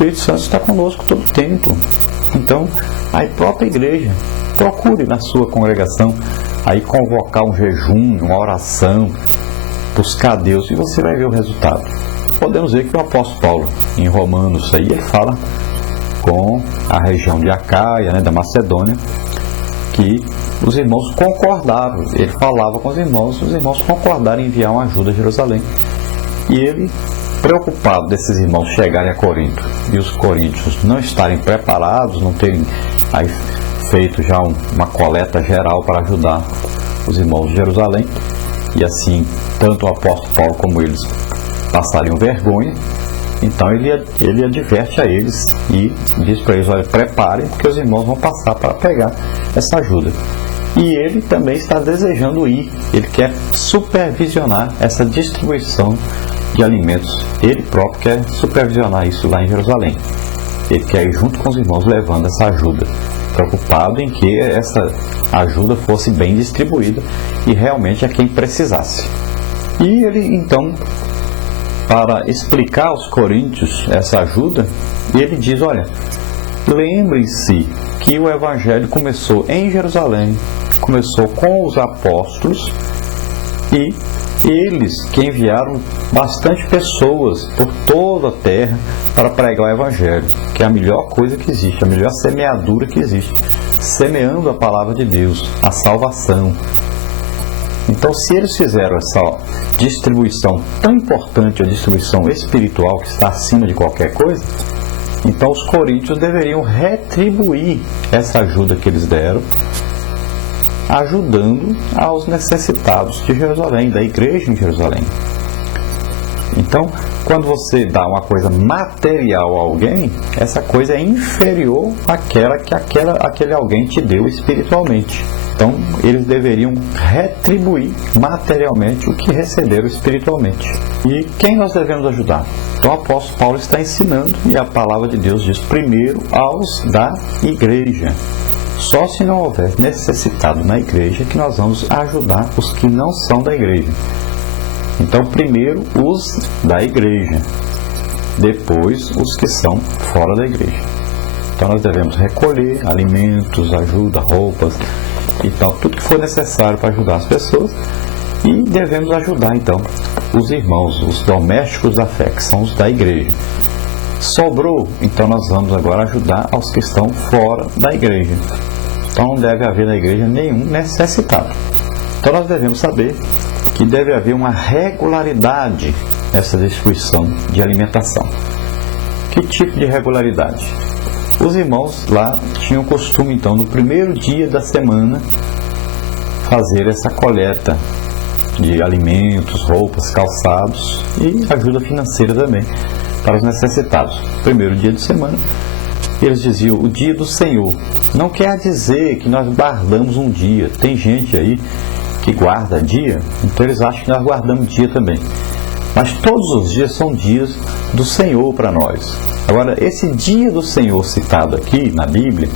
Espírito Santo está conosco todo o tempo. Então, a própria igreja, procure na sua congregação aí convocar um jejum, uma oração, buscar Deus, e você vai ver o resultado. Podemos ver que o apóstolo Paulo, em Romanos, aí, ele fala com a região de Acaia, da Macedônia, que os irmãos concordaram. Ele falava com os irmãos concordaram em enviar uma ajuda a Jerusalém. E ele, preocupado desses irmãos chegarem a Corinto e os coríntios não estarem preparados, não terem aí feito já uma coleta geral para ajudar os irmãos de Jerusalém, e assim tanto o apóstolo Paulo como eles passariam vergonha, então ele adverte a eles e diz para eles: olha, preparem, porque os irmãos vão passar para pegar essa ajuda. E ele também está desejando ir, ele quer supervisionar essa distribuição de alimentos, ele próprio quer supervisionar isso lá em Jerusalém. Ele quer ir junto com os irmãos levando essa ajuda, preocupado em que essa ajuda fosse bem distribuída e realmente a quem precisasse. E ele então, para explicar aos coríntios essa ajuda, ele diz: olha, lembrem-se que o Evangelho começou em Jerusalém, começou com os apóstolos, e eles que enviaram bastante pessoas por toda a terra para pregar o Evangelho, que é a melhor coisa que existe, a melhor semeadura que existe, semeando a palavra de Deus, a salvação. Então, se eles fizeram essa distribuição tão importante, a distribuição espiritual que está acima de qualquer coisa, então os coríntios deveriam retribuir essa ajuda que eles deram, ajudando aos necessitados de Jerusalém, da igreja em Jerusalém. Então, quando você dá uma coisa material a alguém, essa coisa é inferior àquela que aquele alguém te deu espiritualmente. Então, eles deveriam retribuir materialmente o que receberam espiritualmente. E quem nós devemos ajudar? Então, o apóstolo Paulo está ensinando, e a palavra de Deus diz: primeiro aos da igreja. Só se não houver necessitado na igreja que nós vamos ajudar os que não são da igreja. Então, primeiro os da igreja, depois os que são fora da igreja. Então, nós devemos recolher alimentos, ajuda, roupas e tal, tudo que for necessário para ajudar as pessoas, e devemos ajudar então os irmãos, os domésticos da fé, que são os da igreja. Sobrou, então nós vamos agora ajudar aos que estão fora da igreja. Então não deve haver na igreja nenhum necessitado. Então nós devemos saber que deve haver uma regularidade nessa distribuição de alimentação. Que tipo de regularidade? Os irmãos lá tinham o costume, então, no primeiro dia da semana, fazer essa coleta de alimentos, roupas, calçados e ajuda financeira também para os necessitados. Primeiro dia de semana, eles diziam o dia do Senhor. Não quer dizer que nós guardamos um dia. Tem gente aí que guarda dia, então eles acham que nós guardamos dia também. Mas todos os dias são dias do Senhor para nós. Agora, esse dia do Senhor citado aqui na Bíblia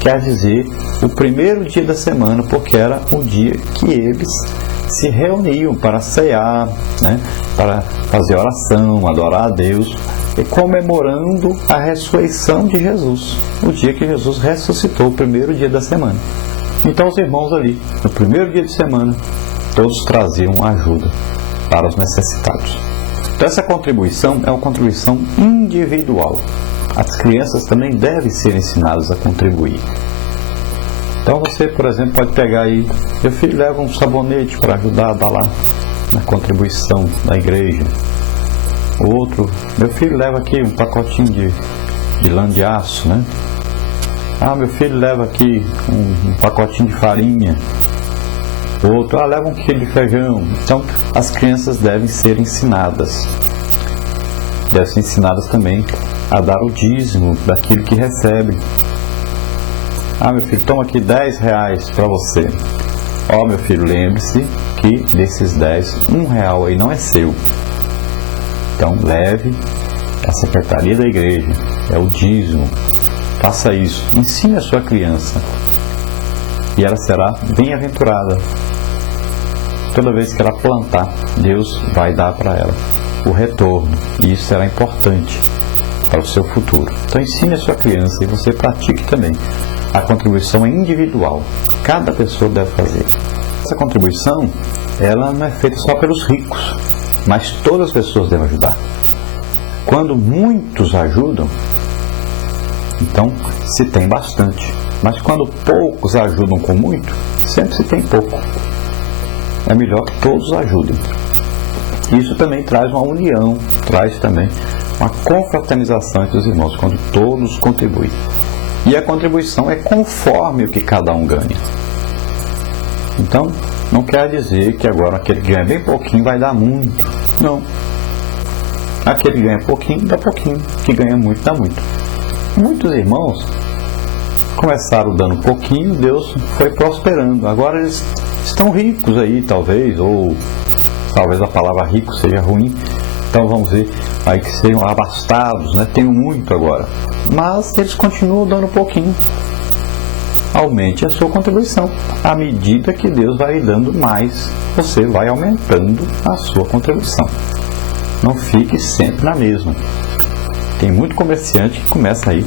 quer dizer o primeiro dia da semana, porque era o dia que eles se reuniam para cear, para fazer oração, adorar a Deus, e comemorando a ressurreição de Jesus, o dia que Jesus ressuscitou, o primeiro dia da semana. Então os irmãos ali, no primeiro dia de semana, todos traziam ajuda para os necessitados. Então essa contribuição é uma contribuição individual. As crianças também devem ser ensinadas a contribuir. Então você, por exemplo, pode pegar aí: meu filho leva um sabonete para ajudar a dar lá na contribuição da igreja. O outro: meu filho leva aqui um pacotinho de lã de aço, meu filho leva aqui um pacotinho de farinha. O outro: leva 1 quilo de feijão. Então as crianças devem ser ensinadas. Devem ser ensinadas também a dar o dízimo daquilo que recebem. Meu filho, toma aqui R$10 para você. Meu filho, lembre-se que desses 10, R$1 aí não é seu. Então leve à secretaria da igreja, é o dízimo. Faça isso, ensine a sua criança, e ela será bem-aventurada. Toda vez que ela plantar, Deus vai dar para ela o retorno, e isso será importante. para o seu futuro. Então ensine a sua criança e você pratique também. A contribuição é individual, cada pessoa deve fazer. Essa contribuição, ela não é feita só pelos ricos, mas todas as pessoas devem ajudar. Quando muitos ajudam, então se tem bastante. Mas quando poucos ajudam com muito, sempre se tem pouco. É melhor que todos ajudem. Isso também traz uma união, traz também uma confraternização entre os irmãos, quando todos contribuem. E a contribuição é conforme o que cada um ganha. Então, não quer dizer que agora aquele que ganha bem pouquinho vai dar muito. Não. Aquele que ganha pouquinho, dá pouquinho. Que ganha muito, dá muito. Muitos irmãos começaram dando pouquinho, Deus foi prosperando. Agora eles estão ricos aí, talvez, ou talvez a palavra rico seja ruim. Então vamos ver aí que sejam abastados, né? Tenham muito agora. Mas eles continuam dando pouquinho. Aumente a sua contribuição. À medida que Deus vai lhe dando mais, você vai aumentando a sua contribuição. Não fique sempre na mesma. Tem muito comerciante que começa aí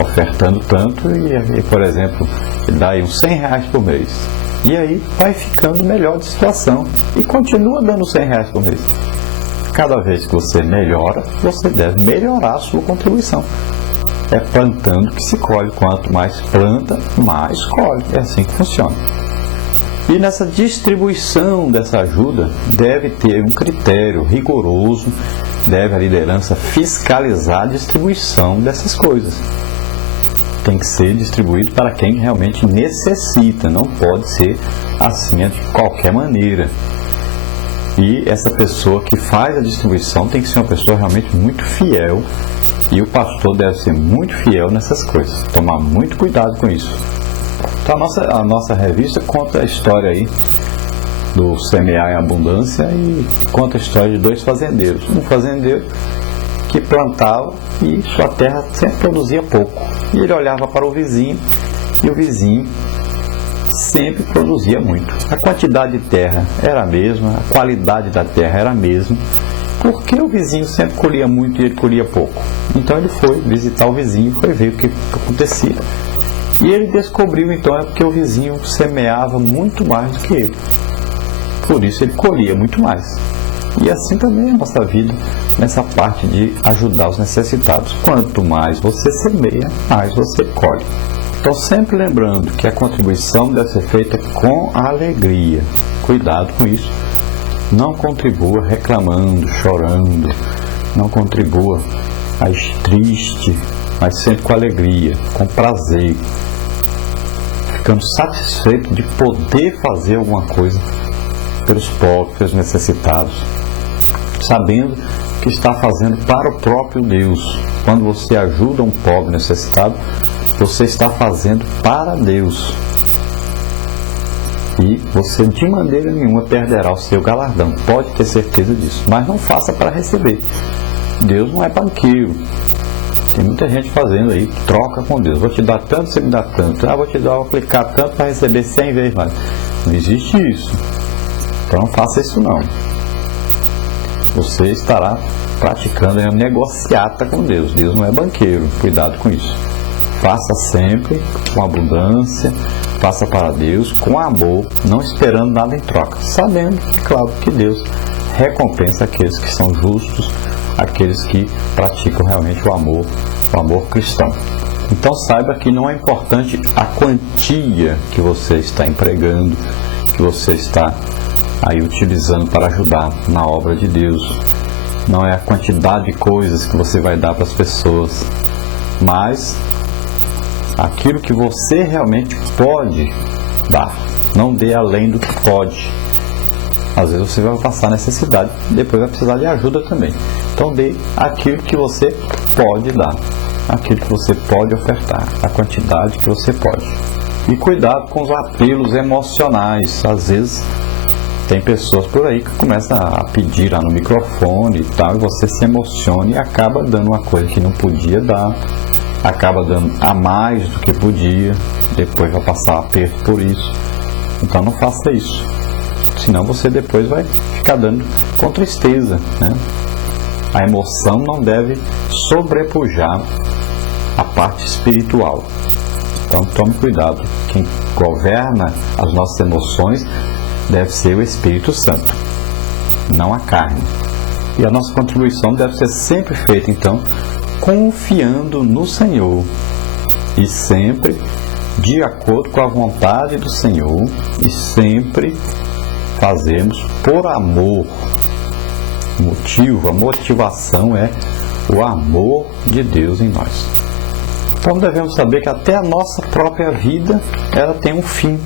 ofertando tanto e por exemplo, ele dá aí uns R$100 por mês. E aí vai ficando melhor de situação e continua dando R$100 por mês. Cada vez que você melhora, você deve melhorar a sua contribuição. É plantando que se colhe. Quanto mais planta, mais colhe. É assim que funciona. E nessa distribuição dessa ajuda, deve ter um critério rigoroso, deve a liderança fiscalizar a distribuição dessas coisas. Tem que ser distribuído para quem realmente necessita, não pode ser assim de qualquer maneira. E essa pessoa que faz a distribuição tem que ser uma pessoa realmente muito fiel, e o pastor deve ser muito fiel nessas coisas, tomar muito cuidado com isso. Então a nossa revista conta a história aí do semear em abundância e conta a história de dois fazendeiros. Um fazendeiro que plantava e sua terra sempre produzia pouco. E ele olhava para o vizinho e o vizinho sempre produzia muito. A quantidade de terra era a mesma, a qualidade da terra era a mesma. Porque o vizinho sempre colhia muito e ele colhia pouco. Então ele foi visitar o vizinho e foi ver o que acontecia. E ele descobriu então é porque o vizinho semeava muito mais do que ele. Por isso ele colhia muito mais. E assim também é a nossa vida nessa parte de ajudar os necessitados. Quanto mais você semeia, mais você colhe. Então sempre lembrando que a contribuição deve ser feita com alegria. Cuidado com isso. Não contribua reclamando, chorando. Não contribua triste, mas sempre com alegria, com prazer. Ficando satisfeito de poder fazer alguma coisa pelos pobres, pelos necessitados. Sabendo que está fazendo para o próprio Deus. Quando você ajuda um pobre necessitado, você está fazendo para Deus. E você de maneira nenhuma perderá o seu galardão. Pode ter certeza disso. Mas não faça para receber. Deus não é banqueiro. Tem muita gente fazendo aí, troca com Deus. Vou te dar tanto, você me dá tanto. Vou aplicar tanto para receber 100 vezes mais. Não existe isso. Então não faça isso não. Você estará praticando uma negociata com Deus. Deus não é banqueiro. Cuidado com isso. Faça sempre com abundância. Faça para Deus com amor, não esperando nada em troca, sabendo, claro, que Deus recompensa aqueles que são justos, aqueles que praticam realmente o amor cristão. Então saiba que não é importante a quantia que você está empregando, que você está aí utilizando para ajudar na obra de Deus. Não é a quantidade de coisas que você vai dar para as pessoas, mas aquilo que você realmente pode dar. Não dê além do que pode. Às vezes você vai passar necessidade, depois vai precisar de ajuda também. Então dê aquilo que você pode dar, aquilo que você pode ofertar, a quantidade que você pode. E cuidado com os apelos emocionais. Às vezes tem pessoas por aí que começam a pedir lá no microfone e tal, e você se emociona e acaba dando uma coisa que não podia dar, acaba dando a mais do que podia, depois vai passar aperto por isso. Então não faça isso, senão você depois vai ficar dando com tristeza, né? A emoção não deve sobrepujar a parte espiritual. Então tome cuidado, quem governa as nossas emoções deve ser o Espírito Santo, não a carne. E a nossa contribuição deve ser sempre feita, então, confiando no Senhor e sempre de acordo com a vontade do Senhor e sempre fazemos por amor. A motivação é o amor de Deus em nós. Então devemos saber que até a nossa própria vida ela tem um fim.